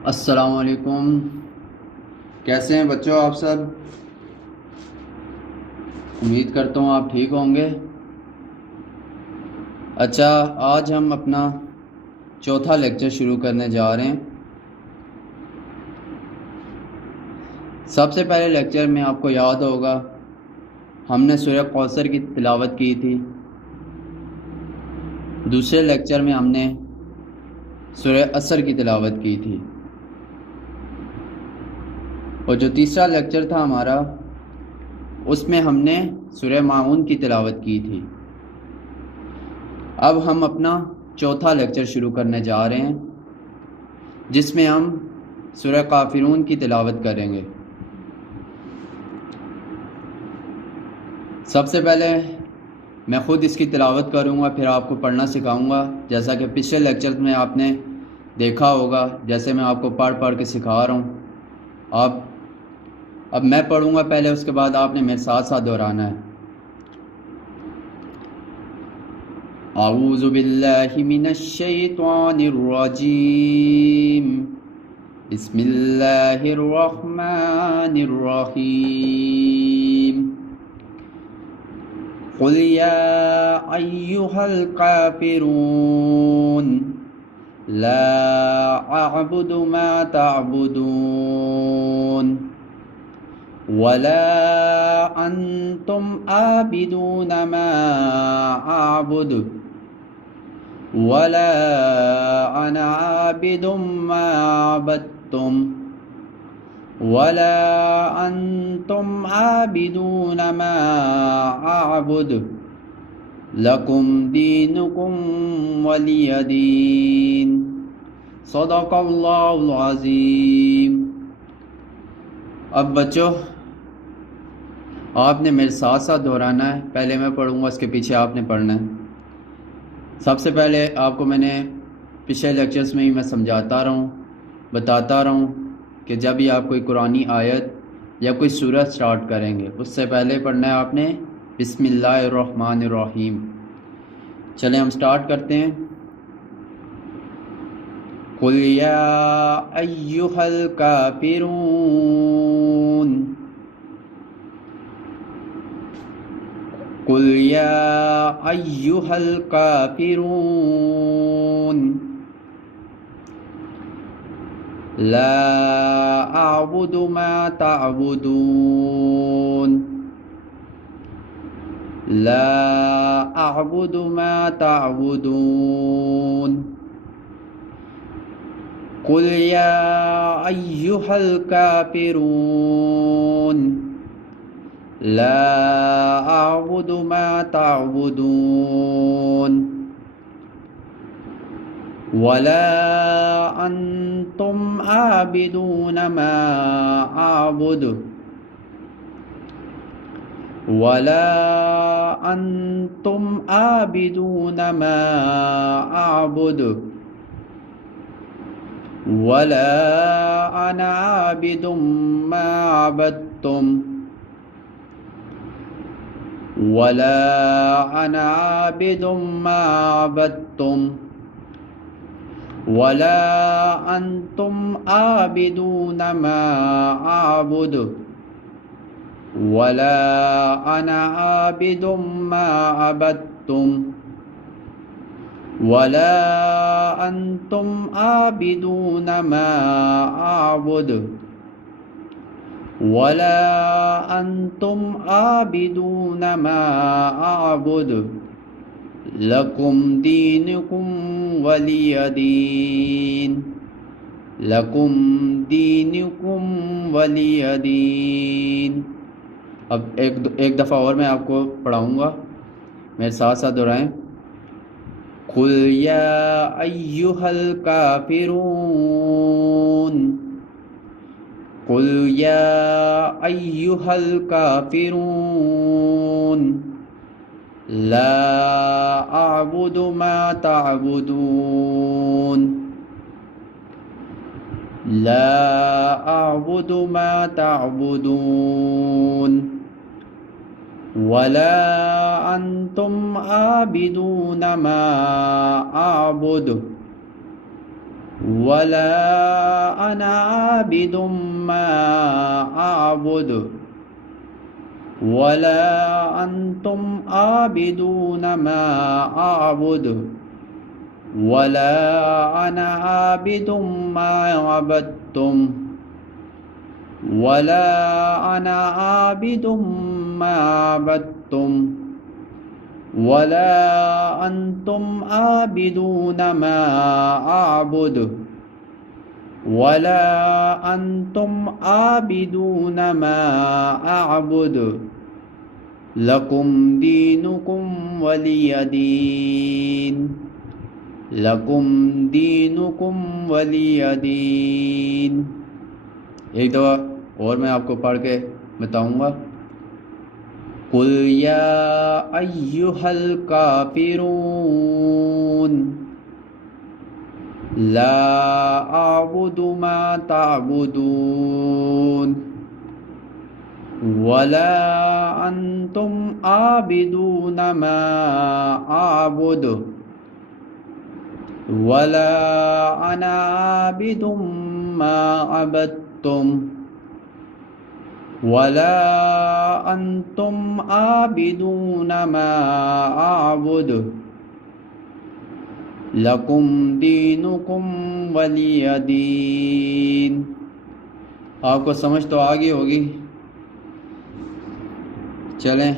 अस्सलाम वालेकुम। कैसे हैं बच्चों आप सब? उम्मीद करता हूँ आप ठीक होंगे। अच्छा, आज हम अपना चौथा लेक्चर शुरू करने जा रहे हैं। सबसे पहले लेक्चर में आपको याद होगा हमने सूरह कौसर की तिलावत की थी। दूसरे लेक्चर में हमने सूरह असर की तिलावत की थी। और जो तीसरा लेक्चर था हमारा, उसमें हमने सूरह माऊन की तिलावत की थी। अब हम अपना चौथा लेक्चर शुरू करने जा रहे हैं, जिसमें हम सूरह काफिरून की तिलावत करेंगे। सबसे पहले मैं ख़ुद इसकी तिलावत करूँगा, फिर आपको पढ़ना सिखाऊँगा। जैसा कि पिछले लेक्चर में आपने देखा होगा, जैसे मैं आपको पढ़ पढ़ के सिखा रहा हूँ। आप अब मैं पढ़ूँगा पहले, उसके बाद आपने मेरे साथ साथ दोहराना है। आऊज़ु बिल्लाहि मिनश शैतानिर रजीम। बिस्मिल्लाहिर रहमानिर रहीम। क़ुल या अय्युहल काफ़िरून ला अअबुदु मा तअबुदून वला अंतुम आबिदून मा अअबुदु वला अना आबिदुम मा अबदतुम वला अंतुम आबिदून मा अअबुदु लकुम दीनुकुम वलिय दीन। सदक़ल्लाहुल अज़ीम। अब बच्चों, आपने मेरे साथ साथ दोहराना है। पहले मैं पढ़ूंगा, उसके पीछे आपने पढ़ना है। सबसे पहले आपको मैंने पिछले लेक्चर्स में ही मैं समझाता रहा हूँ, बताता रहा हूँ कि जब भी आप कोई कुरानी आयत या कोई सूरत स्टार्ट करेंगे, उससे पहले पढ़ना है आपने बिस्मिल्लाहिर्रहमानिर्रहीम। चलें हम स्टार्ट करते हैं। कुल या अय्युहल काफिरून। कुल या अय्युहल काफिरून ला अअबुदु मा तअबुदून ला अअबुदु मा तअबुदून। कुल या अय्युहल काफिरून ला अअबुदु मा तअबुदून वला अंतुम आबिदून मा अअबुदु वला अंतुम आबिदून मा अअबुदु वला अना आबिदुम मा अबदतुम वला अना आबिदुम मा अबदतुम वला अंतुम आबिदून मा अअबुदु वला अना आबिदुम मा अबदतुम वला अंतुम आबिदून मा अअबुदु वला अंतुम आबिदून मा अअबुदु लकुम दीनुकुम वलिय दीन। लकुम दीनुकुम वलिय दीन। अब एक दफ़ा और मैं आपको पढ़ाऊँगा, मेरे साथ साथ दोहराएं। कुल या अय्युहल काफिरून। कुल या अय्युहल काफिरून ला अअबुदु मा तअबुदून ला अअबुदु मा तअबुदून वला अंतुम आबिदून मा अअबुदु वला अना आबिदुम मा आबुद वला अंतुम आबिदून मा आबुद वला अना आबिदुम मा अबदतुम वला अना आबिदुम मा अबदतुम वला अंतुम आबिदून मा आबुद वला अंतुम आबिदून मा आबुद लकुम दीनुकुम वलिय दीन लकुम दीनुकुम वलिय दीन। एक दफ़ा और मैं आपको पढ़ के बताऊंगा। कुल या अय्युहल काफिरून ला आबुदु मा ताबुदून वला अंतुम आबिदून मा आबुद वला अना आबिदुम मा अबदतुम वला अंतुम आबिदून मा आबुद लकुम दीनुकुम वलिय दीन। आपको समझ तो आ गई होगी। चलें